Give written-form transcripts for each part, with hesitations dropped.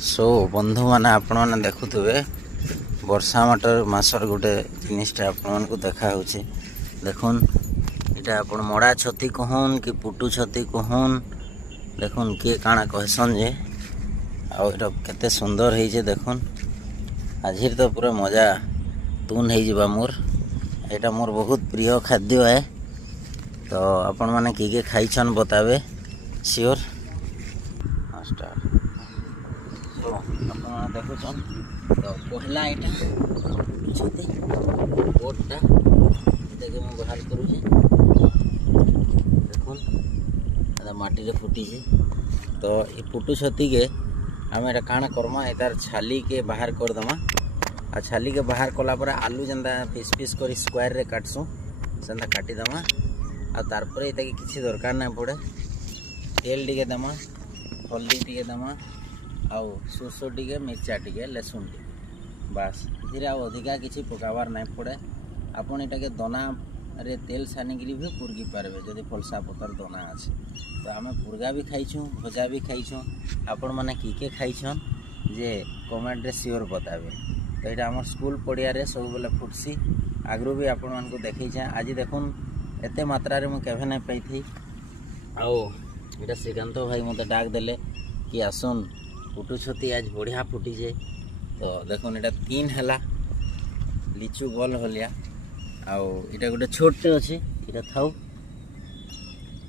सो बंधु मैंने आपण मैंने देखुवे वर्षा मासर गोटे जिनटा आपण को देखा देखुन इटा आपण मड़ा छती कहन कि पुटू छती कहन देखुन किए काଣା कहसन जे आटा केते सुंदर है देखुन आज तो पूरा मजा तुन हो मोर यहाँ मोर बहुत प्रिय खाद्य है। तो आपण मैंने किए खाइछन बतावे सियोर स्टार्ट। तो आप देखुन तो पहला यहाँ छती बोटटा देखिए मुझे बाहर करुचे देखुन माटी रे फुटी तो ये पुटू छती के आम एटा काण करमा यार छाली के बाहर करदमा आ छाली के बाहर कला पर आलू जेनता पीस पीस कर स्क्वायर रे काटसु सेंता काटिदमा आ तार पर ये किसी दरकार ना पड़े तेल टिके दमा हल्दी टिके दमा आउ सोसो टिके मिर्चा टिके लसुन टिके बास धीरे अधिका किसी पकाबार ना पड़े आपन एटा के दना रे तेल सानिकी भी पुरगी पारबे जदि फलसा पतर दना अच्छे। तो आम पुरगा भी खाइछुँ भजा भी खाइछुँ आपण मैंने किके खाइछन जे कमेंट रे सियोर बताबे। तो यहाँ आम स्कूल पड़िया रे सब बेले फुटसी आगु भी आपण मानक देखा आज देखुन एते मात्रा रे मुझे केवे नहीं पाई आउ इटा श्रीकांत भाई मत डाक देले कि आसुन पुटू छती आज बढ़िया फुटी जे। तो देखुन इटा 3 है लिचु गोल भलिया आउ इटा गोटे छोटे अच्छे इटा थाउ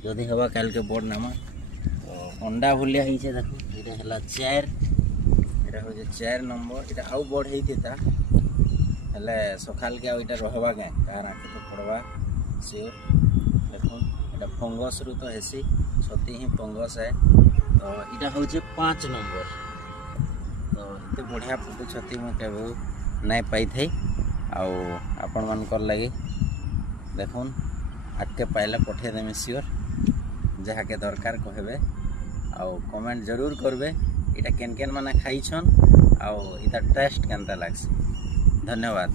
जदि हवा काल के बड़ नामा। तो अंडा भलिया ही देखो इटा है 4 इटा हो 4 नंबर इटा आउ बड़ होता हेले सकाल के आटा रहबा क्या कार आँखि तो पड़वा सियोर देखुन इटा फंगस रु तो हेसी छती ही फंगस है। तो इटा हूँ 5 नंबर। तो ये बढ़िया पुटू छती मुझे नहीं पाई थी आउ आपण मानकर लगी देखुन आगे पाइले पठेदेमी सियोर जहाँ के दरकार कहबे आउ कमेंट जरूर करबे इटा केन केन माने खाइछन आउ इता टेस्ट केनता लागसी। धन्यवाद।